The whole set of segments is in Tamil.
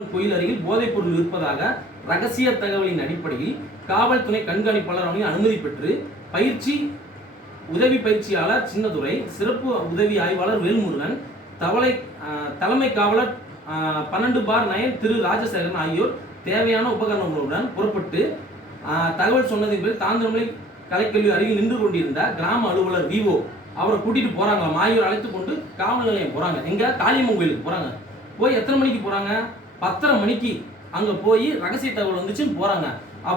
கோயில் அருகில் போதைப் பொருள் இருப்பதாக ரகசிய தகவலின் அடிப்படையில் காவல்துறை கண்காணிப்பாளர் அவர்கள் அனுமதி பெற்று பயிற்சி உதவி பயிற்சியாளர் சின்னதுரை, சிறப்பு உதவி ஆய்வாளர் வேல்முருகன், தலைமை காவலர் 12/9 திரு ராஜசேகரன் ஆகியோர் தேவையான உபகரணங்களுடன் புறப்பட்டு தகவல் சொன்னதின் பேர் தாந்தரமலை கலைக்கல்வி அருகில் நின்று கொண்டிருந்த கிராம அலுவலர் விஓ அவரை கூட்டிட்டு போறாங்க. ஆகியோர் அழைத்து கொண்டு காவல் நிலையம் போறாங்க. எங்க காளியம்மன் கோயிலுக்கு போறாங்க. போய் எத்தனை மணிக்கு போறாங்க? 10:30 மணிக்கு அங்க போய் ரகசிய தகவல் வந்துச்சுன்னு போறாங்க.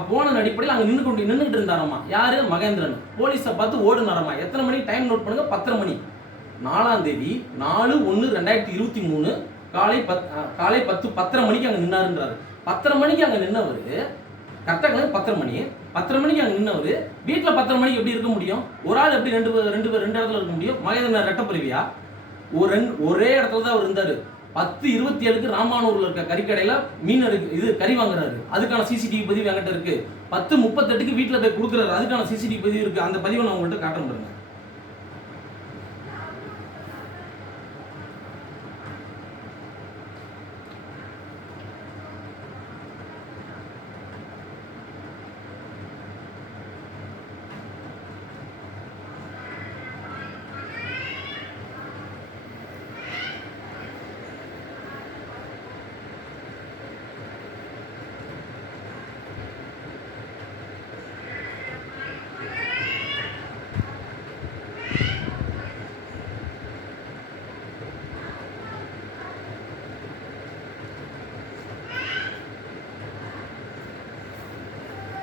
போன அடிப்படையில் அங்க நின்றுகிட்டு இருந்தாராமா. யாரு? மகேந்திரன். போலீஸை பார்த்து ஓடுனாராமா. எத்தனை மணி? டைம் நோட் பண்ணுங்க. 10:30 மணி. 4ஆம் தேதி 4/1/2023 காலை 10:30 மணிக்கு அங்க நின்னாருன்றாரு. 10:30 மணிக்கு அங்க நின்னவர் கரெக்டாக 10:30 மணி. 10:30 மணிக்கு அங்க நின்னவர் வீட்டில் 10:30 மணிக்கு எப்படி இருக்க முடியும்? ஒரு ஆள் எப்படி ரெண்டு இடத்துல இருக்க முடியும்? மகேந்திரன் ரெட்டப்பிரிவியா? ஒரே இடத்துல தான் அவர் இருந்தாரு. 10:27க்கு ராமானூர்ல இருக்க கறிக்கடையில மீன் கறி வாங்குறாரு. அதுக்கான சிசிடிவி பதிவு என்கிட்ட இருக்கு. 10:38க்கு வீட்டுல போய் கொடுக்குறாரு. அதுக்கான சிசிடிவி பதிவு இருக்கு. அந்த பதிவை நான் உங்கள்கிட்ட காட்டுறேன்.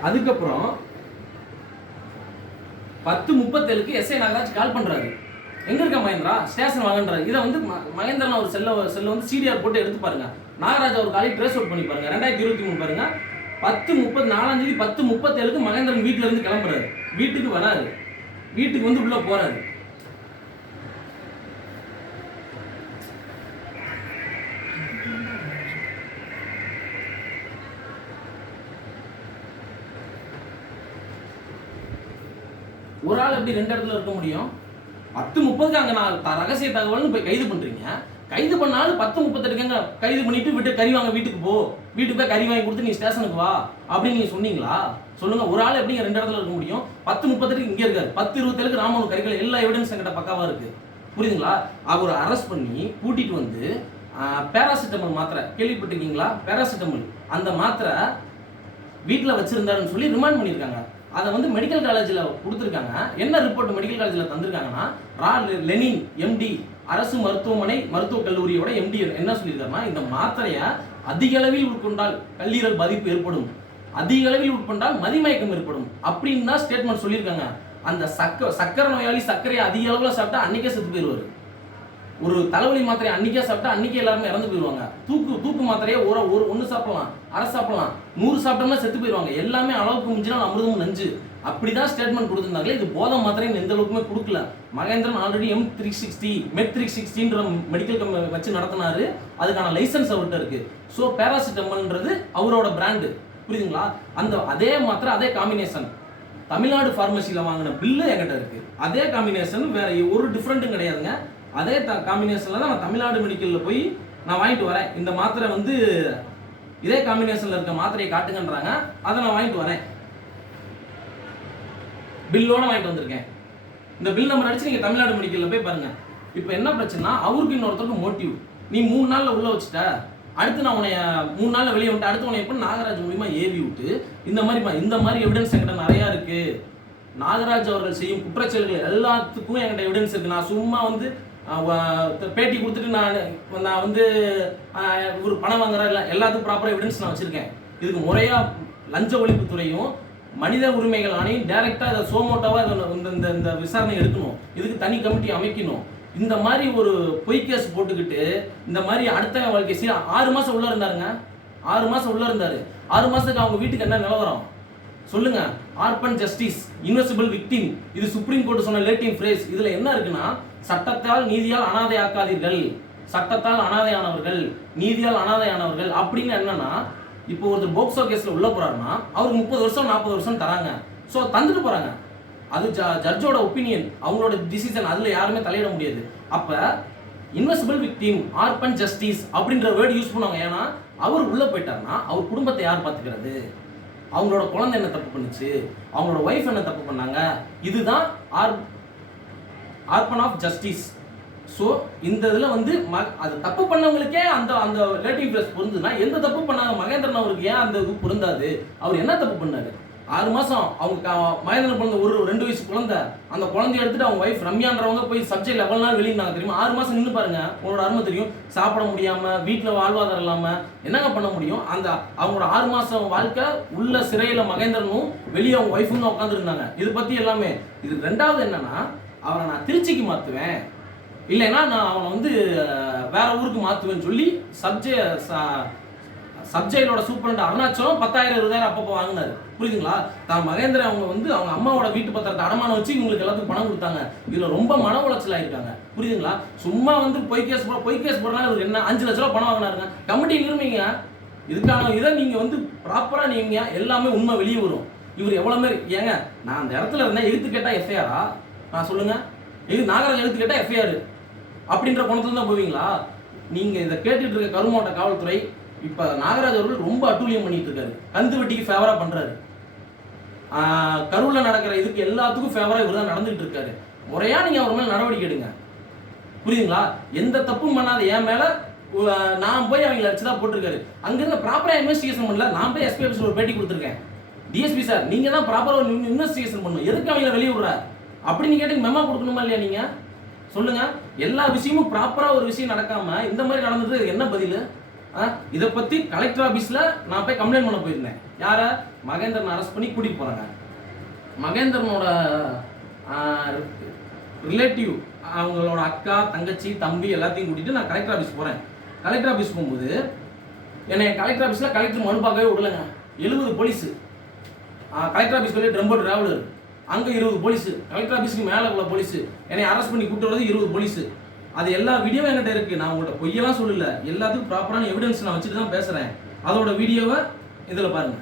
அதுக்கப்புறம் 10:37க்கு எஸ்ஐ நாகராஜ் கால் பண்றாரு. எங்க இருக்க மகேந்திரா? ஸ்டேஷன் வாங்கன்றாரு. இதை வந்து மகேந்திரன் அவர் செல்ல வந்து சிடிஆர் போட்டு எடுத்து பாருங்க. நாகராஜ் அவர் காலையில் ட்ரேஸ் அவுட் பண்ணி பாருங்க. 2023 பாருங்க. 4ஆம் தேதி 10:37க்கு மகேந்திரன் வீட்டுல இருந்து கிளம்புறாரு. வீட்டுக்கு வராரு. வீட்டுக்கு வந்து உள்ள போறாரு. ஒரு ஆள் எப்படி ரெண்டு இடத்துல இருக்க முடியும்? 10:30க்கு அங்க நான் ரகசிய தகவல்னு போய் கைது பண்றீங்க. கைது பண்ணாலும் 10:38க்கு கைது பண்ணிட்டு விட்டு கறி வாங்க வீட்டுக்கு போ, வீட்டுக்கு போய் கறி வாங்கி கொடுத்து நீ ஸ்டேஷனுக்கு வா அப்படின்னு நீங்க சொன்னீங்களா? சொல்லுங்க. ஒரு ஆள் எப்படி ரெண்டு இடத்துல இருக்க முடியும்? 10:38க்கு இங்க இருக்காரு. 10:27க்கு ராமனூர் கறிக்கடை எல்லா எவிடன்ஸ் என்கிட்ட பக்காவா இருக்கு. புரியுதுங்களா? அவர் அரெஸ்ட் பண்ணி கூட்டிட்டு வந்து பேராசிட்டமல் மாத்திரை கேள்விப்பட்டிருக்கீங்களா? பேராசிட்டமல் அந்த மாத்திரை வீட்டில் வச்சிருந்தாருன்னு சொல்லி ரிமாண்ட் பண்ணியிருக்காங்க. அதை வந்து மெடிக்கல் காலேஜில் கொடுத்துருக்காங்க. என்ன ரிப்போர்ட் மெடிக்கல் காலேஜில் தந்திருக்காங்கன்னா, லெனின் எம்டி அரசு மருத்துவமனை மருத்துவக் கல்லூரியோட எம்டி என்ன சொல்லியிருக்காருன்னா, இந்த மாத்திரையை அதிக அளவில் உட்கொண்டால் கல்லீரல் பாதிப்பு ஏற்படும், அதிக அளவில் உட்கொண்டால் மதிமயக்கம் ஏற்படும் அப்படின்னு தான் ஸ்டேட்மெண்ட் சொல்லியிருக்காங்க. அந்த சக்கரை நோயாளி சர்க்கரையை அதிக அளவில் சாப்பிட்டா அன்னைக்கே செத்து போயிடுவார். ஒரு தலைவலி மாத்திரையை அன்னைக்கே சாப்பிட்டா அன்னைக்கே எல்லாருமே இறந்து போயிடுவாங்க. தூக்கு மாத்திரையை ஒன்று சாப்பிடலாம், அரை சாப்பிடலாம், 100 சாப்பிட்டோம்னா செத்து போயிடுவாங்க. எல்லாமே அளவுக்கு மிஞ்சினால் அமிர்தமும் நஞ்சு. அப்படிதான் ஸ்டேட்மெண்ட் கொடுத்திருந்தாங்களே. இது போதை மாத்திரைன்னு எந்த அளவுக்குமே கொடுக்கல. மகேந்திரன் ஆல்ரெடி MED360 மெடிக்கல் வச்சு நடத்தினாரு. அதுக்கான லைசன்ஸ் அவர்கிட்ட இருக்கு. ஸோ பேராசிட்டமல்ன்றது அவரோட பிராண்டு. புரியுதுங்களா? அதே மாத்திரை அதே காம்பினேஷன் தமிழ்நாடு ஃபார்மசியில் வாங்கின பில்லு என்கிட்ட இருக்கு. அதே காம்பினேஷன், வேற ஒரு டிஃப்ரெண்ட்டும் கிடையாதுங்க. அதே காம்பினேஷன்ல தான் நான் தமிழ்நாடு மெடிக்கல்ல போய் நான் வாங்கிட்டு வரேன். இந்த மாத்திரை வந்து இதே காம்பினேஷன்ல இருக்க மாத்திரையை காட்டுங்கன்றாங்க. அதை நான் வாங்கிட்டு வரேன். பில்லோட வாங்கிட்டு வந்திருக்கேன். இந்த பில் நம்பர் அடிச்சு நீங்க தமிழ்நாடு மெடிக்கல்ல போய் பாருங்க. இப்போ என்ன பிரச்சனை? அவருக்கு இன்னொருத்தருக்கு மோட்டிவ். நீ 3 நாள்ல உள்ள வச்சுட்ட, அடுத்து நான் உன்னை 3 நாள்ல வெளியே விட்டு அடுத்து உன்னை எப்ப நாகராஜ் மூலியமா ஏவி விட்டு இந்த மாதிரி எவிடன்ஸ் என்கிட்ட நிறைய இருக்கு. நாகராஜ் அவர்கள் செய்யும் குற்றச்செயல்கள் எல்லாத்துக்கும் என்கிட்ட எவிடன்ஸ் இருக்கு. நான் சும்மா வந்து பேட்டி கொடுத்துட்டு நான் வந்து ஒரு பணம் வாங்குற எல்லாத்துக்கும் ப்ராப்பராக எவிடன்ஸ் நான் வச்சிருக்கேன். இதுக்கு முறையா லஞ்ச ஒழிப்புத்துறையும் மனித உரிமைகள் ஆணையும் டைரக்டா இதை சோமோட்டோவா இந்த விசாரணை எடுக்கணும். இதுக்கு தனி கமிட்டி அமைக்கணும். இந்த மாதிரி ஒரு பொய் கேஸ் போட்டுக்கிட்டு இந்த மாதிரி அடுத்த வாழ்க்கை 6 மாசம் உள்ள இருந்தாருங்க. 6 மாசம் உள்ள இருந்தாரு. 6 மாசத்துக்கு அவங்க வீட்டுக்கு என்ன நிலவரம் சொல்லுங்க? ஆர்பன் ஜஸ்டிஸ், இன்வெசிபிள் விக்டிம், இது சுப்ரீம் கோர்ட் சொன்ன லேட்டிங் ஃப்ரேஸ். இதுல என்ன இருக்குன்னா, சட்டத்தால் நீதியால் அனாதையாக்காதீர்கள், சட்டத்தால் அனாதையானவர்கள், நீதியால் அனாதையானவர்கள் அப்படின்னு என்னன்னா, இப்போ ஒருத்தர் போக்சோ கேஸ்ல உள்ள போறாருன்னா அவருக்கு 30 வருஷம் 40 வருஷம் தராங்க. ஸோ தந்துட்டு போறாங்க. அது ஜட்ஜோட ஒப்பீனியன், அவங்களோட டிசிஷன். அதுல யாருமே தலையிட முடியாது. அப்ப இன்வெசிபிள் விக்டிம், ஆர்பன் ஜஸ்டிஸ் அப்படின்ற வேர்டு யூஸ் பண்ணுவாங்க. ஏன்னா அவர் உள்ள போயிட்டாருன்னா அவர் குடும்பத்தை யார் பார்த்துக்கிறது? அவங்களோட குழந்தை என்ன தப்பு பண்ணுச்சு, அவங்களோட ஒய்ஃப் என்ன தப்பு பண்ணாங்க? இதுதான் ஆர்பன் ஆஃப் ஜஸ்டிஸ். ஸோ இந்த இதில் வந்து அது தப்பு பண்ணவங்களுக்கே அந்த அந்த ரிலேட்டிவ் ப்ளஸ் பொருந்துன்னா எந்த தப்பு பண்ணாங்க மகேந்திரன் அவருக்கு ஏன் அந்த இது பொருந்தாது? அவர் என்ன தப்பு பண்ணாரு? 6 மாதம் அவங்க மகேந்திரன் பிறந்த ஒரு 2 வயசு குழந்தை, அந்த குழந்தைய எடுத்துட்டு அவங்க ஒய்ஃப் ரம்யான்றவங்க போய் சப்ஜெக்ட் எவ்வளோ நாள் வெளியினாங்க தெரியுமா? 6 மாதம் நின்று பாருங்க, உங்களோட அருமை தெரியும். சாப்பிட முடியாமல் வீட்டில் வாழ்வாதாரம் இல்லாமல் என்னங்க பண்ண முடியும்? அந்த அவங்களோட 6 மாதம் வாழ்க்கை உள்ள சிறையில் மகேந்திரனும் வெளியே அவங்க ஒய்ஃபும் தான் உட்காந்துருந்தாங்க. இது பற்றி எல்லாமே. இது 2வது என்னன்னா, அவரை நான் திருச்சிக்கு மாற்றுவேன், இல்லைன்னா நான் அவனை வந்து வேற ஊருக்கு மாற்றுவேன்னு சொல்லி சப்ஜெக்டோட சூப்பரண்ட் அருணாச்சலம் 10,000 20,000 அப்பப்போ வாங்கினாரு. புரியுதுங்களா? தான் மகேந்திரன் அவங்க வந்து அவங்க அம்மாவோட வீட்டு பத்திரத்தை அடமானம் வச்சு இவங்களுக்கு எல்லாத்துக்கும் பணம் கொடுத்தாங்க. இதில் ரொம்ப மன உளைச்சல் ஆயிருக்காங்க. புரியுதுங்களா? சும்மா வந்து பொய் கேஸ் போடுறதுனால இவர் என்ன 5 லட்ச ரூபா பணம் வாங்கினாருங்க. கமிட்டி நிறுவீங்க, இதுக்கான இதை நீங்கள் வந்து ப்ராப்பராக நீங்க எல்லாமே உண்மை வெளியே வரும். இவர் எவ்வளோ மாரி ஏங்க, நான் அந்த இடத்துல இருந்தேன், எழுத்து கேட்டால் எஃப்ஐஆரா? நான் சொல்லுங்க, நாகராஜ் எழுத்து கேட்டால் எஃப்ஐஆர் அப்படின்ற குணத்துல தான் போவீங்களா? நீங்கள் இதை கேட்டுட்டு இருக்க கருமாவட்ட காவல்துறை இப்போ நாகராஜ் அவர்கள் ரொம்ப அட்டூழியம் பண்ணிட்டு இருக்காரு. கந்து வெட்டிக்கு ஃபேவரா பண்றாரு. கரூர்ல நடக்கிற இதுக்கு எல்லாத்துக்கும் ஃபேவரா இவர் தான் நடந்துட்டு இருக்காரு. முறையா நீங்க அவர் மேல நடவடிக்கை எடுங்க. புரியுதுங்களா? எந்த தப்பும் பண்ணாத என் மேல நான் போய் அவங்களை அடிச்சுதான் போட்டிருக்காரு. அங்கிருந்து ப்ராப்பரா இன்வெஸ்டிகேஷன் பண்ணல. நான் போய் எஸ்பி ஆஃபீஸ்ல ஒரு பேட்டி கொடுத்துருக்கேன். டிஎஸ்பி சார், நீங்க தான் ப்ராப்பரா இன்வெஸ்டிகேஷன் பண்ணணும், எதுக்கு அவங்களை வெளியே விடுற அப்படின்னு கேட்டு மெமோ கொடுக்கணுமா இல்லையா? நீங்க சொல்லுங்க. எல்லா விஷயமும் ப்ராப்பரா ஒரு விஷயம் நடக்காம இந்த மாதிரி நடந்தது என்ன பதில்? இதை பத்தி கலெக்டர் ஆபீஸ்ல நான் போய் கம்ப்ளைண்ட் பண்ண போயிருந்தேன். யார? மகேந்திரன் அரெஸ்ட் பண்ணி கூட்டிட்டு போறாங்க. மகேந்திரனோட ரிலேட்டிவ், அவங்களோட அக்கா தங்கச்சி தம்பி எல்லாத்தையும் கூட்டிட்டு நான் கலெக்டர் ஆபீஸ் போறேன். கலெக்டர் ஆபீஸ் போகும்போது என்னை கலெக்டர் ஆபீஸ்ல கலெக்டர் மனு பார்க்கவே விடலைங்க. 70 போலீஸ். கலெக்டர் ஆபீஸ் சொல்லிட்டு ரொம்ப டிராவலர், அங்க 20 போலீஸ், கலெக்டர் ஆபீஸ்க்கு மேல உள்ள போலீஸ், என்னை அரெஸ்ட் பண்ணி கூட்டு வரது 20 போலீஸ். அது எல்லா வீடியோவும் என்கிட்ட இருக்கு. நான் உங்கள்கிட்ட பொய்யெல்லாம் சொல்லல, எல்லாத்துக்கும் ப்ராப்பரான எவிடன்ஸ் நான் வச்சுட்டு தான் பேசுறேன். அதோட வீடியோவை இதுல பாருங்க.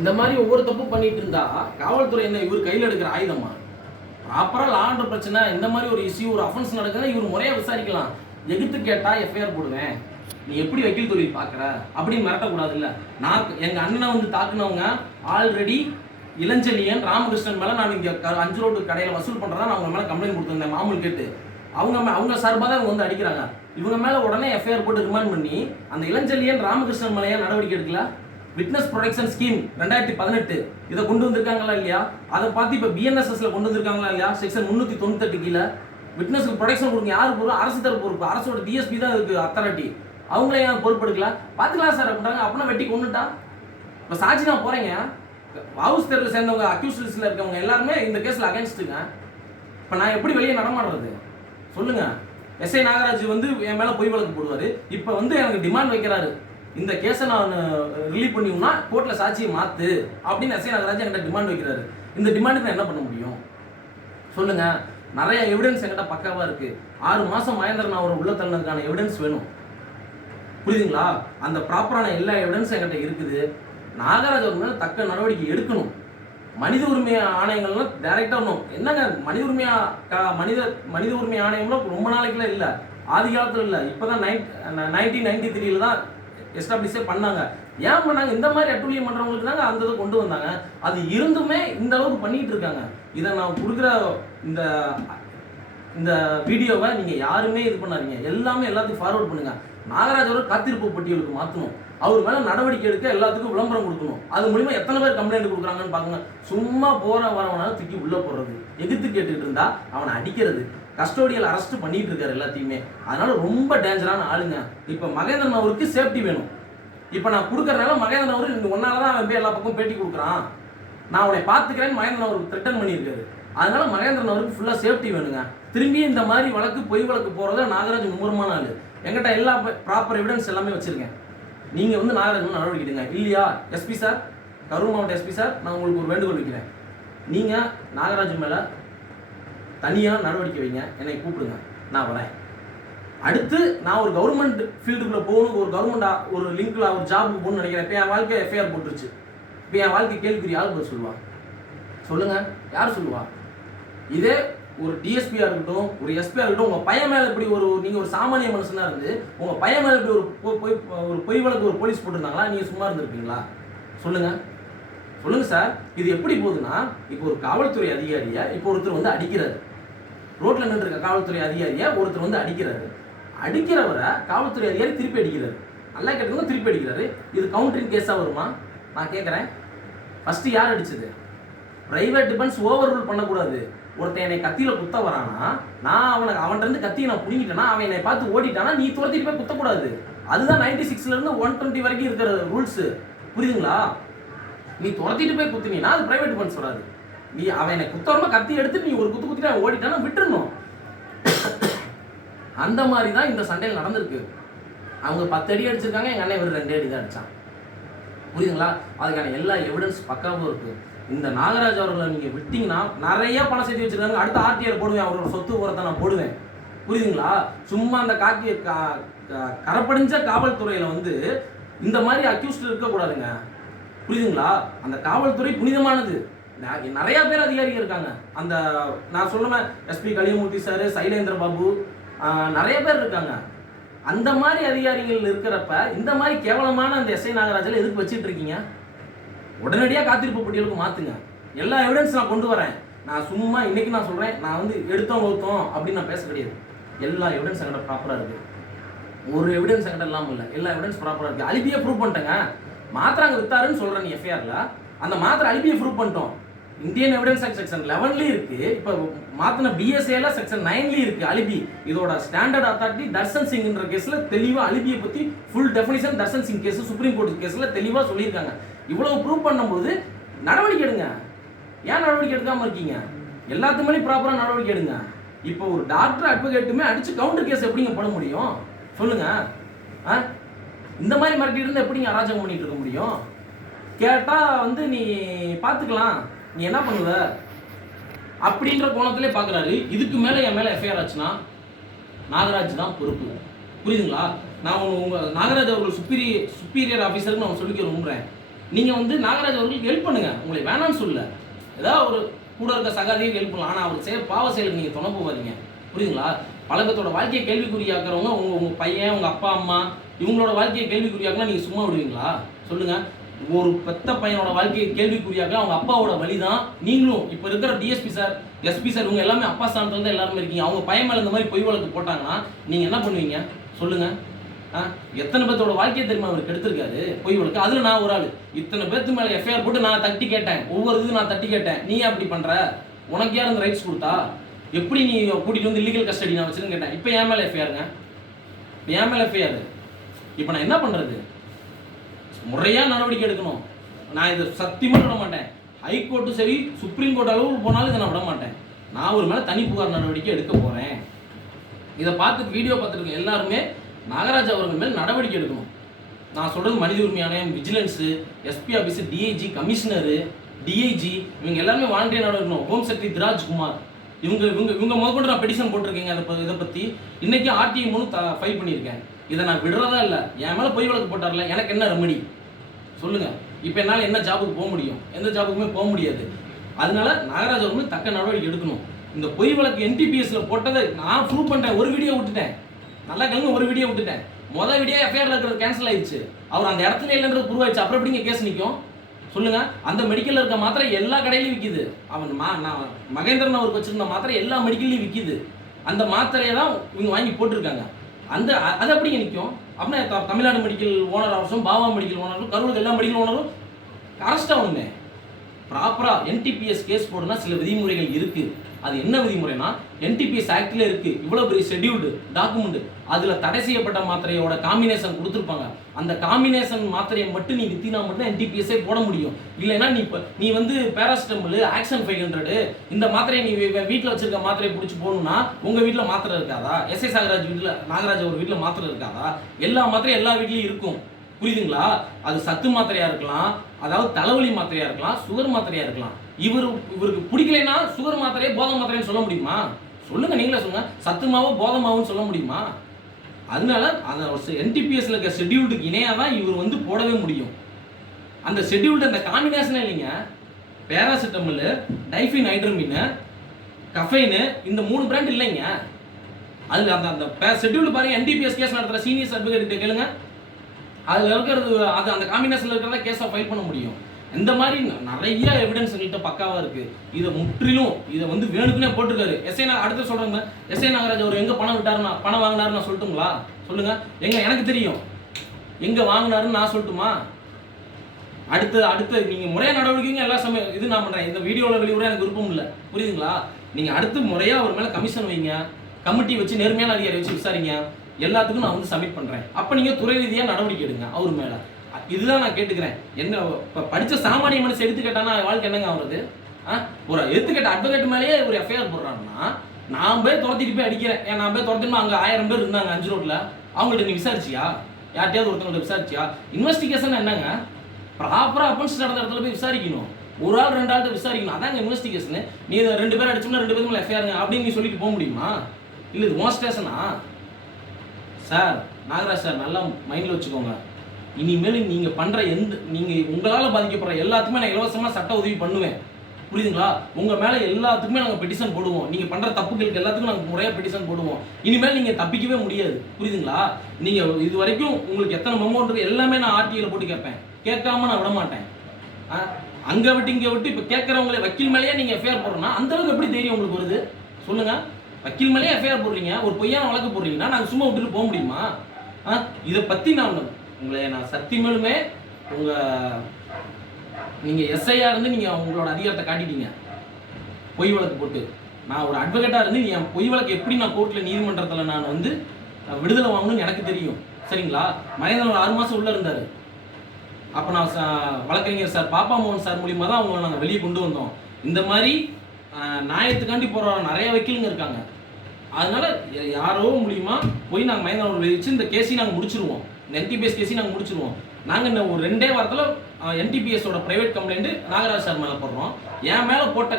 இந்த மாதிரி ஒவ்வொரு தப்பு பண்ணிட்டு இருந்தா காவல்துறை என்ன இவர் கையில் எடுக்கிற ஆயுதமா? ப்ராப்பரா லா அண்ட் பிரச்சனை, இந்த மாதிரி ஒரு இஷ்யூ ஒரு அஃபென்ஸ் நடக்குதுன்னா இவர் முறையா விசாரிக்கலாம். எதிர்த்து கேட்டா எஃப்ஐஆர் போடுவேன், நீ எப்படி வக்கீல் தொழில் பார்க்குற அப்படின்னு மிரட்டக்கூடாது. இல்லை, நான் எங்கள் அண்ணனை வந்து தாக்குனவங்க ஆல்ரெடி இளஞ்செழியன் ராமகிருஷ்ணன் மேலே நான் இங்கே 5 ரோடு கடையில் வசூல் பண்ணுறதா நான் அவங்க மேலே கம்ப்ளைண்ட் கொடுத்துருந்தேன் மாமூல் கேட்டு. அவங்க சார்பாக தான் இவங்க வந்து அடிக்கிறாங்க. இவங்க மேலே உடனே எஃப்ஐஆர் போட்டு ரிமாண்ட் பண்ணி அந்த இளஞ்செழியன் ராமகிருஷ்ணன் மேலேயே நடவடிக்கை எடுக்கல. விட்னஸ் ப்ரொடெக்ஷன் ஸ்கீம் 2018 இதை கொண்டு வந்திருக்காங்களா இல்லையா? அதை பார்த்து இப்போ பிஎன்எஸ்எஸ்ல கொண்டு வந்திருக்காங்களா இல்லையா? செக்ஷன் 398 கீழே விட்னஸ்க்கு ப்ரொடெக்ஷன் கொடுங்க. யாரு பொறுப்பு? அரசு தரப்பு பொறுப்பு. அரசோட டிஎஸ்பி தான் இருக்கு அத்தாரிட்டி. அவங்களே ஏன் பொறுப்பெடுக்கல? பார்த்துக்கலாம் சார் அப்படின்றாங்க. அப்படின்னா வெட்டி கொண்டுட்டா இப்போ சாட்சி தான் போறீங்க. ஹவுஸ் தெருவில் சேர்ந்தவங்க அக்யூஸ் லிஸ்ட்ல இருக்கவங்க எல்லாருமே இந்த கேஸ்ல அகைன்ஸ்டுங்க. இப்போ நான் எப்படி வெளியே நடமாடுறது சொல்லுங்க? எஸ்ஐ நாகராஜ் வந்து என் மேல பொய் வழக்கு போடுவாரு. இப்போ வந்து எனக்கு டிமாண்ட் வைக்கிறாரு, இந்த கேஸை நான் ரிலீவ் பண்ணினா கோர்ட்ல சாட்சியை மாத்து அப்படின்னு எஸ்ஐ நாகராஜ் என்கிட்ட டிமாண்ட் வைக்கிறாரு. இந்த டிமாண்டுக்கு நான் என்ன பண்ண முடியும் சொல்லுங்க? நிறைய எவிடன்ஸ் என்கிட்ட பக்காவா இருக்கு. 6 மாசம் மகேந்திரன் அவர் உள்ள தள்ளதுக்கான எவிடன்ஸ் வேணும். புரியுதுங்களா? அந்த ப்ராப்பரான எல்லா எவிடன்ஸும் என்கிட்ட இருக்குது. நாகராஜ் அவர் மேல தக்க நடவடிக்கை எடுக்கணும். மனித உரிமை ஆணையங்கள்லாம் டைரக்டா வரணும். என்னங்க மனித உரிமை ஆணையம்லாம் ரொம்ப நாளைக்குலாம் இல்லை, ஆதி காலத்துல இல்லை, இப்போதான் 1993 தான் எஸ்டாப்ளிஷே பண்ணாங்க. ஏன் பண்ணாங்க? இந்த மாதிரி அட்டூழியம் பண்றவங்களுக்கு தாங்க அந்த இதை கொண்டு வந்தாங்க. அது இருந்துமே இந்த அளவுக்கு பண்ணிட்டு இருக்காங்க. இதை நான் கொடுக்குற இந்த வீடியோவை நீங்க யாருமே இது பண்ணாதீங்க, எல்லாமே எல்லாத்துக்கும் ஃபார்வர்ட் பண்ணுங்க. நாகராஜோட காத்திருப்பு பட்டியலுக்கு மாற்றணும். அவர் மேல நடவடிக்கை எடுக்க எல்லாத்துக்கும் விளம்பரம் கொடுக்கணும். அது மூலியமா எத்தனை பேர் கம்ப்ளைண்ட் கொடுக்குறாங்கன்னு பாருங்க. சும்மா வரவனால தூக்கி உள்ள போடுறது, எதிர்த்து கேட்டுக்கிட்டு இருந்தா அவனை அடிக்கிறது, கஸ்டோடியல் அரெஸ்ட் பண்ணிட்டு இருக்காரு எல்லாத்தையுமே. அதனால ரொம்ப டேஞ்சரான ஆளுங்க. இப்ப மகேந்திரன் அவருக்கு சேஃப்டி வேணும். இப்ப நான் கொடுக்கறதுனால மகேந்திரன் அவரு ஒன்னாலதான் அவன் போய் எல்லா பக்கம் பேட்டி கொடுக்குறான், நான் உன்னை பாத்துக்கிறேன்னு மகேந்திரன் அவருக்கு த்ரெட்டன் பண்ணியிருக்காரு. அதனால மகேந்திரன் அவருக்கு ஃபுல்லா சேஃப்டி வேணுங்க. திரும்பி இந்த மாதிரி வழக்கு பொய் வழக்கு போறத நாகராஜ் மும்முரமான ஆளு. என்கிட்ட எல்லா ப்ராப்பர் எவிடன்ஸ் எல்லாமே வச்சிருக்கேன். நீங்க வந்து நாகராஜ் நடவடிக்கை எடுங்க. இல்லையா எஸ்பி சார், கரூர் மாவட்ட எஸ்பி சார், நான் உங்களுக்கு ஒரு வேண்டுகோள் வைக்கிறேன். நீங்க நாகராஜ் மேல தனியாக நடவடிக்கை வைங்க, என்னை கூப்பிடுங்க, நான் வரேன். அடுத்து நான் ஒரு கவர்மெண்ட் ஃபீல்டுக்குள்ளே போகணும், ஒரு கவர்மெண்ட் ஒரு லிங்க்ல ஒரு ஜாபுக்கு போகணும்னு நினைக்கிறேன். இப்போ என் வாழ்க்கை எஃப்ஐஆர் போட்டுருச்சு, இப்போ என் வாழ்க்கை கேள்விக்குறி யார் பதில் சொல்லுவா? சொல்லுங்க, யார் சொல்லுவா? இதே ஒரு டிஎஸ்பியாக இருக்கட்டும், ஒரு எஸ்பியாக இருக்கட்டும், உங்கள் பையன் மேலே இப்படி நீங்கள் ஒரு சாமானிய மனுஷனாக இருந்து உங்கள் பையன் மேலே இப்படி ஒரு பொய் வழக்கு ஒரு போலீஸ் போட்டிருந்தாங்களா? நீங்கள் சும்மா இருந்திருப்பீங்களா? சொல்லுங்கள் சொல்லுங்கள் சார். இது எப்படி போகுதுன்னா, இப்போ ஒரு காவல்துறை அதிகாரியை இப்போ ஒருத்தர் வந்து அடிக்கிறாரு, ரோட்டில் நின்றுருக்க காவல்துறை அதிகாரியை ஒருத்தர் வந்து அடிக்கிறாரு. அடிக்கிறவரை காவல்துறை அதிகாரி திருப்பி அடிக்கிறாரு, நல்லா கேட்டுக்கோங்க, திருப்பி அடிக்கிறாரு. இது கவுண்டரிங் கேஸாக வருமா? நான் கேட்குறேன். ஃபஸ்ட்டு யார் அடிச்சது? பிரைவேட் டிஃபென்ஸ் ஓவர் ரூல் பண்ணக்கூடாது. ஒருத்தன் என்னை கத்தியில் குத்த வரானா, நான் அவன்கிட்ட கத்தியை நான் பிடிங்கிட்டேன்னா, அவன் என்னை பார்த்து ஓடிட்டானா, நீ துரத்திட்டு போய் குத்தக்கூடாது. அதுதான் 96 120 வரைக்கும் இருக்கிற ரூல்ஸு, புரியுதுங்களா? நீ துரத்திட்டு போய் குத்தினா அது பிரைவேட் டிஃபென்ஸ் வராது. நீ அவன் என்னை குத்தவரமா கத்தி எடுத்து நீ ஒரு குத்திட்டு அவன் ஓடிட்டானா விட்டுறணும். அந்த மாதிரி தான் இந்த சண்டையில் நடந்திருக்கு. அவங்க 10 அடி அடிச்சிருக்காங்க, எங்கள் அண்ணன் ஒரு 2 அடி தான் அடித்தான், புரியுதுங்களா? அதுக்கான எல்லா எவிடன்ஸ் பக்காவும் இருக்குது. இந்த நாகராஜ் அவர்களை நீங்கள் விட்டீங்கன்னா நிறைய பணம் சேர்த்து வச்சிருக்காங்க. அடுத்த ஆர்டிஆர் போடுவேன், அவரோட சொத்து உரத்தை நான் போடுவேன், புரியுதுங்களா? சும்மா அந்த கரப்படிஞ்ச காவல்துறையில் வந்து இந்த மாதிரி அக்யூஸ்ட் இருக்கக்கூடாதுங்க, புரியுதுங்களா? அந்த காவல்துறை புனிதமானது. நிறைய பேர் அதிகாரிகள் இருக்காங்க. அந்த நான் சொல்லுவேன், எஸ்பி கலியமூர்த்தி சார், சைலேந்திர பாபு, நிறைய பேர் இருக்காங்க. அந்த மாதிரி அதிகாரிகள் இருக்கிறப்ப இந்த மாதிரி கேவலமான அந்த எஸ்ஐ நாகராஜில் எதுக்கு வச்சுட்டு இருக்கீங்க? உடனடியாக காத்திருப்பு பட்டியலுக்கு மாற்றுங்க. எல்லா எவிடன்ஸ் நான் கொண்டு வரேன். நான் சும்மா இன்னைக்கு நான் சொல்கிறேன், நான் வந்து எடுத்தோம் ஒருத்தோம் அப்படின்னு நான் பேச கிடையாது. எல்லா எவிடன்ஸ் என்கிட்ட ப்ராப்பராக இருக்குது. ஒரு எவிடன்ஸ் என்கிட்ட இல்லாமல் இல்லை, எல்லா எவிடன்ஸ் ப்ராப்பராக இருக்குது. அலிபியை ப்ரூவ் பண்ணிட்டேங்க. மாத்திரை அங்கே வித்தாருன்னு சொல்கிறேன் நீ எஃப்ஐஆரில். அந்த மாத்திரை அலிபியை ப்ரூவ் பண்ணிட்டோம். இந்தியன் எவிடன்ஸ் ஆக்ட் செக்ஷன் 11 இருக்கு. இப்போ மாத்தின பிஎஸ்ஏல செக்ஷன் 9 இருக்கு அலிபி. இதோட ஸ்டாண்டர்ட் அத்தாரிட்டி தர்ஷன் சிங்ன்ற கேஸ்ல தெளிவா அலிபியை பத்தி full definition Darshan Singh case Supreme Court கேஸ்ல தெளிவா சொல்லியிருக்காங்க. இவ்வளவு ப்ரூவ் பண்ணும்போது நடவடிக்கை எடுங்க. ஏன் நடவடிக்கை எடுக்காம இருக்கீங்க? எல்லாத்துக்குமே ப்ராப்பரா நடவடிக்கை எடுங்க. இப்போ ஒரு டாக்டர் அட்வொகேட்டுமே அடிச்சு கவுண்டர் கேஸ் எப்படிங்க போட முடியும் சொல்லுங்க? இந்த மாதிரி மிரட்டிட்டு இருந்தா எப்படிங்க அராஜகம் பண்ணிட்டு இருக்க முடியும்? கேட்டா வந்து நீ பாத்துக்கலாம், நீ என்ன பண்ணுவ அப்படின்ற கோணத்திலே பார்க்குறாரு. இதுக்கு மேலே என் மேலே எஃப்ஐஆர் ஆச்சுன்னா நாகராஜ் தான் பொறுப்பு, புரியுதுங்களா? நான் உங்கள் நாகராஜ் அவர்கள் சுப்பீரியர் ஆஃபீஸருக்கு நான் சொல்லிக்க விரும்புகிறேன். நீங்கள் வந்து நாகராஜ் அவர்களுக்கு ஹெல்ப் பண்ணுங்க, உங்களை வேணான்னு சொல்ல. ஏதாவது ஒரு கூட இருக்க சகாதிக்கு ஹெல்ப் பண்ணலாம், ஆனால் அவர் பாவ செயலுக்கு நீங்கள் துணை போவாதீங்க, புரியுதுங்களா? பழக்கத்தோட வாழ்க்கையை கேள்விக்குறியாக்குறவங்க உங்கள் பையன், உங்கள் அப்பா அம்மா இவங்களோட வாழ்க்கையை கேள்விக்குறியாக்குனா நீங்கள் சும்மா விடுவீங்களா சொல்லுங்கள்? ஒரு பெத்த பையனோட வாழ்க்கையை கேள்விக்குறியாக அவங்க அப்பாவோட வழி தான். நீங்களும் இப்போ இருக்கிற டிஎஸ்பி சார், எஸ்பி சார், இவங்க எல்லாமே அப்பா ஸ்தானத்துல தான் எல்லாருமே இருக்கீங்க. அவங்க பையன் மேலே இந்த மாதிரி பொய் வழக்கு போட்டாங்கன்னா நீங்கள் என்ன பண்ணுவீங்க சொல்லுங்க? எத்தனை பேர்த்தோட வாழ்க்கையை தெரியுமா அவருக்கு எடுத்திருக்காரு பொய் வழக்கு? அதில் நான் ஒரு ஆள். இத்தனை பேர்த்து மேலே எஃப்ஐஆர் போட்டு நான் தட்டி கேட்டேன், ஒவ்வொரு இது நான் தட்டி கேட்டேன். நீ அப்படி பண்ணுற, உனக்கு யார் அந்த ரைட்ஸ் கொடுத்தா? எப்படி நீ கூட்டிகிட்டு வந்து லீகல் கஸ்டடி நான் வச்சுன்னு கேட்டேன். இப்போ என் மேலே எஃப்ஐஆருங்க, என் மேலே எஃப்ஐஆர். இப்போ நான் என்ன பண்ணுறது? முறையாக நடவடிக்கை எடுக்கணும். நான் இதை சத்தியமாக விட மாட்டேன். ஹைகோர்ட்டும் சரி, சுப்ரீம் கோர்ட் அளவுக்கு போனாலும் இதை நான் விட மாட்டேன். நான் ஒரு மேலே தனி புகார் நடவடிக்கை எடுக்க போகிறேன். இதை பார்த்து வீடியோ பார்த்துருக்கேன் எல்லாருமே நாகராஜ் அவர்கள் மேல் நடவடிக்கை எடுக்கணும். நான் சொல்கிறது மனித உரிமை ஆணையம், vigilance, SP office, DIG, commissioner, DIG இவங்க எல்லாருமே வாலண்டியர் நடக்கணும். ஹோம் செக்ரட்டரி திராஜ்குமார் இவங்க முதற்கொண்டு நான் பெட்டிஷன் போட்டிருக்கேங்க. இதை பற்றி இன்றைக்கி ஆர்டிஐ மூணு ஃபைல் பண்ணியிருக்கேன். இதை நான் விடுறதா இல்லை. என் மேலே பொய் வழக்கு போட்டார்ல, எனக்கு என்ன ரெமடி சொல்லுங்க? இப்போ என்னால் என்ன ஜாபுக்கு போக முடியும்? எந்த ஜாபுக்குமே போக முடியாது. அதனால நாகராஜ் அவர்கள் தக்க நடவடிக்கை எடுக்கணும். இந்த பொய் வழக்கு NTPSல போட்டதை நான் ப்ரூவ் பண்ணிட்டேன். ஒரு வீடியோ விட்டுட்டேன், நல்லா கிளம்பி ஒரு வீடியோ விட்டுட்டேன். மொதல் வீடியோ எஃப்ஐஆர்ல இருக்கிறது கேன்சல் ஆயிடுச்சு. அவர் அந்த இடத்துல இல்லைன்றது ப்ரூவ் ஆயிடுச்சு. அப்புறம் எப்படிங்க கேஸ் நிற்கும் சொல்லுங்க? அந்த மெடிக்கல்ல இருக்க மாத்திரை எல்லா கடையிலையும் விற்கிது. நான் மகேந்திரன் அவருக்கு வச்சிருந்த மாத்திரை எல்லா மெடிக்கல்லையும் விற்கிது. அந்த மாத்திரையை தான் இவங்க வாங்கி போட்டிருக்காங்க. அது எப்படிங்க நிற்கும்? அப்படின்னா தமிழ்நாடு மெடிக்கல் ஓனர் ஆஃபீஸும், பாபா மெடிக்கல் ஓனரும், கரூருக்கு எல்லா மெடிக்கல் ஓனரும் அரெஸ்ட் ஆகணுமே. ப்ராப்பராக NTPS கேஸ் போடுனா சில விதிமுறைகள் இருக்குது. அது என்ன விதிமுறைனா NTPS ஆக்டில் இருக்குது. இவ்வளோ பெரிய ஷெட்யூல்டு டாக்குமெண்ட், அதில் தடை செய்யப்பட்ட மாத்திரையோட காம்பினேஷன் கொடுத்துருப்பாங்க. அந்த காம்பினேஷன் மாத்திரையை மட்டும் நீ வித்தினா மட்டும் NTPSஐ போட முடியும். இல்லைன்னா நீ வந்து பேராசிட்டமல், ஆக்ஷன் 500 இந்த மாத்திரையை நீ வீட்டில் வச்சிருக்க மாத்திரையை பிடிச்சி போகணும்னா உங்கள் வீட்டில் மாத்திரை இருக்காதா? எஸ்ஐ நாகராஜ் வீட்டில், நாகராஜ் ஒரு வீட்டில் மாத்திரை இருக்காதா? எல்லா மாத்திரையும் எல்லா வீட்லையும் இருக்கும். புரியுதுங்களா? அது சத்து மாத்திரையா இருக்கலாம், அதாவது தலைவலி மாத்திரையா இருக்கலாம், சுகர் மாத்திரையா இருக்கலாம். இவருக்கு பிடிக்கலைன்னா சுகர் மாத்திரையே போதை மாத்திரைன்னு சொல்ல முடியுமா? சொல்லுங்க, நீங்களே சொல்லுங்க. சத்து மாவு போதை மாவுன்னு சொல்ல முடியுமா? அதனால அந்த NTPSல இருக்க ஷெட்யூல்டுக்கு இணையா தான் இவர் வந்து போடவே முடியும். அந்த ஷெட்யூல்டு அந்த காம்பினேஷனே இல்லைங்க. பேராசிட்டமல், டைஃபினைட்ரமின், கஃபைன், இந்த 3 பிராண்ட் இல்லைங்க. அதுல அந்த ஷெட்யூல் பாருங்க. NTPS கேஸ் நடத்துற சீனியர் சர்டிஃபிகேட் கேளுங்க. அதுல இருக்கிறது அது அந்த காம்பினேஷன்ல இருக்கிறத கேஸா ஃபைல் பண்ண முடியும். இந்த மாதிரி நிறைய எவிடன்ஸ் எங்கள்கிட்ட பக்காவா இருக்கு. இதை முற்றிலும் இதை வந்து வேணுக்குனே போட்டிருக்காரு. அடுத்து சொல்றேங்க, எஸ்ஐ நாகராஜ் அவர் எங்க பணம் விட்டாருன்னா பணம் வாங்கினாருன்னு நான் சொல்லட்டுங்களா? சொல்லுங்க. எனக்கு தெரியும் எங்க வாங்கினாருன்னு நான் சொல்லட்டுமா? அடுத்து நீங்க முறையா நடவடிக்கைங்க எல்லா சமயம் இது நான் பண்றேன். இந்த வீடியோல வெளியூர எனக்கு விருப்பம் இல்லை, புரியுதுங்களா? நீங்க அடுத்து முறையா அவர் மேல கமிஷன் வைங்க, கமிட்டி வச்சு நேர்மையான அதிகாரி வச்சு விசாரிங்க. எல்லாத்துக்கும் நான் வந்து சப்மிட் பண்றேன். அப்ப நீங்க துறை ரீதியா நடவடிக்கை எடுங்க அவர் மேல. இதுதான் நான் கேட்டுக்கிறேன். என்ன படிச்ச சாமானிய மனுஷன் எடுத்து கேட்டானா வாழ்க்கை என்னங்க ஆகுறது? ஒரு எடுத்துக்கிட்ட அட்வொகேட் மேலேயே ஒரு எஃப்ஐஆர் போடுறாங்கன்னா நான் போய் துரத்திட்டு போய் அடிக்கிறேன். நான் போய் துரத்தினா அங்கே 1000 பேர் இருந்தாங்க 5 ரோட்ல. அவங்கள்ட்ட நீ விசாரிச்சியா? யார்ட்டையாவது ஒருத்தவங்கள்ட்ட விசாரிச்சியா? இன்வெஸ்டிகேஷன் என்னங்க? ப்ராப்பராக அஃபென்ஸ் நடந்த இடத்துல போய் விசாரிக்கணும். ஒரு ஆள் 2 ஆள்கிட்ட விசாரிக்கணும். அதாங்க இன்வெஸ்டிகேஷன். நீ 2 பேர் அடிச்சோம்னா 2 பேருக்கு மேலே எஃப்ஐஆருங்க அப்படின்னு நீ சொல்லிட்டு போக முடியுமா? இல்லை இது உன் ஸ்டேஷனா? சார் நாகராஜ் சார் நல்லா மைண்டில் வச்சுக்கோங்க. இனிமேல் நீங்கள் பண்ணுற நீங்கள் உங்களால் பாதிக்கப்படுற எல்லாத்துக்குமே நான் இலவசமாக சட்ட உதவி பண்ணுவேன், புரியுதுங்களா? உங்கள் மேலே எல்லாத்துக்குமே நாங்கள் பெட்டிஷன் போடுவோம். நீங்கள் பண்ணுற தப்புகளுக்கு எல்லாத்துக்கும் நாங்கள் முறையாக பெட்டிஷன் போடுவோம். இனிமேல் நீங்கள் தப்பிக்கவே முடியாது, புரியுதுங்களா? நீங்கள் இது வரைக்கும் உங்களுக்கு எத்தனை மெமௌண்ட் இருக்குது எல்லாமே நான் ஆர்டிஐயில் போட்டு கேட்பேன். கேட்காம நான் விட மாட்டேன். அங்கே விட்டு இங்கே விட்டு இப்போ கேட்குறவங்களே வக்கீல் மேலேயே நீங்கள் எஃப்ஐஆர் போடுறோன்னா அந்தளவுக்கு எப்படி தெரியும் உங்களுக்கு வருது? சொல்லுங்கள். வக்கீல் மேலேயே எஃப்ஐஆர் போடுறீங்க, ஒரு பொய்யான வழக்கு போடுறீங்கன்னா நாங்கள் சும்மா விட்டுட்டு போக முடியுமா? இதை பற்றி உங்களை நான் சத்தியமேலுமே நீங்கள் எஸ்ஐயா இருந்து நீங்கள் உங்களோட அதிகாரத்தை காட்டிட்டீங்க பொய் வழக்கு போட்டு. நான் ஒரு அட்வொகேட்டாக இருந்து என் பொய் வழக்கு எப்படி நான் கோர்ட்டில் நீதிமன்றத்தில் நான் வந்து விடுதலை வாங்கணும்னு எனக்கு தெரியும், சரிங்களா? மகேந்திரன் ஒரு 6 மாதம் உள்ளே இருந்தார். அப்போ நான் வழக்கறிஞர் சார் பாப்பா மோகன் சார் மூலியமாக தான் அவங்களை நாங்கள் வெளியே கொண்டு வந்தோம். இந்த மாதிரி நியாயத்துக்காண்டி போகிற நிறைய வக்கீலுங்க இருக்காங்க. அதனால யாரோ மூலியமா போய் நாங்கள் மகேந்திரன் வச்சு இந்த கேஸையும் நாங்கள் முடிச்சிருவோம். இந்த NTPS கேஸையும் நாங்கள் முடிச்சிருவோம். நாங்கள் இந்த ஒரு 2 வாரத்தில் NTPSோட ப்ரைவேட் கம்ப்ளைண்ட் நாகராஜ் சார் மேலே போடுறோம். என் மேலே போட்ட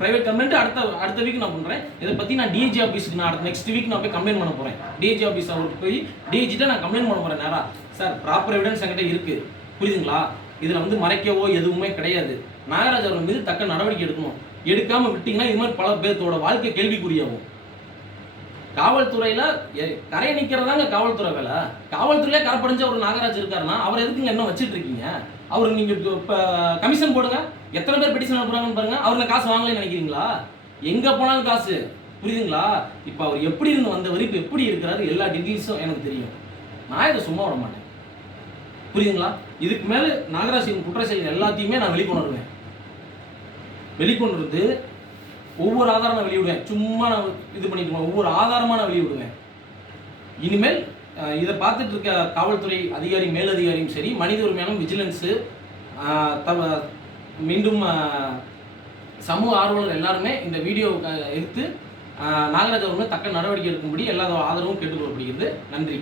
ப்ரைவேட் கம்ப்ளைண்ட் அடுத்த வீக் நான் பண்ணுறேன். இதை பற்றி நான் DIG ஆஃபீஸுக்கு நான் நெக்ஸ்ட் வீக் நான் போய் கம்ப்ளைண்ட் பண்ண போகிறேன். DIG ஆஃபீஸ் அவருக்கு போய் DIGட்ட நான் கம்ப்ளைண்ட் பண்ண போகிறேன். நேராக சார் ப்ராப்பர் எவிடன்ஸ் என்கிட்ட இருக்குது, புரியுதுங்களா? இதில் வந்து மறைக்கவோ எதுவுமே கிடையாது. நாகராஜ் அவர் மீது தக்க நடவடிக்கை எடுக்கணும். எடுக்காமல் விட்டிங்கன்னா இது மாதிரி பல பேர்த்தோட வாழ்க்கை கேள்விக்குறியாகும். காவல்துறையில கரையை நிற்கிறதாங்க காவல்துறை வேலை. காவல்துறையிலே கரப்படைஞ்ச ஒரு நாகராஜ் இருக்காருன்னா அவர் எதுக்குங்க என்ன வச்சுட்டு இருக்கீங்க? அவருக்கு நீங்க கமிஷன் போடுங்க. எத்தனை பேர் பெட்டிஷன் அனுப்புறாங்கன்னு பாருங்க. அவருங்க காசு வாங்கலன்னு நினைக்கிறீங்களா? எங்க போனாலும் காசு, புரியுதுங்களா? இப்போ அவர் எப்படி இருந்து வந்தவர் இப்போ எப்படி இருக்கிறாரு எல்லா டீட்டெயில்ஸும் எனக்கு தெரியும். நான் இதை சும்மா விட மாட்டேன், புரியுதுங்களா? இதுக்கு மேல நாகராஜின் குற்ற செயல் எல்லாத்தையுமே நான் வெளிக்கொணருவேன். வெளிக்கொண்டு ஒவ்வொரு ஆதாரம் நான் வெளியிடுவேன். சும்மா நான் இது பண்ணிட்டு ஒவ்வொரு ஆதாரமாக நான் வெளியிடுவேன். இனிமேல் இதை பார்த்துட்டு இருக்க காவல்துறை அதிகாரி மேலதிகாரியும் சரி, மனித உரிமையான விஜிலன்ஸு, மீண்டும் சமூக ஆர்வலர் எல்லாருமே இந்த வீடியோ எடுத்து நாகராஜ் அவர்கள் தக்க நடவடிக்கை எடுக்கும்படி எல்லா ஆதரவும் கேட்டுக்கொள்ளப்படுகிறது. நன்றி.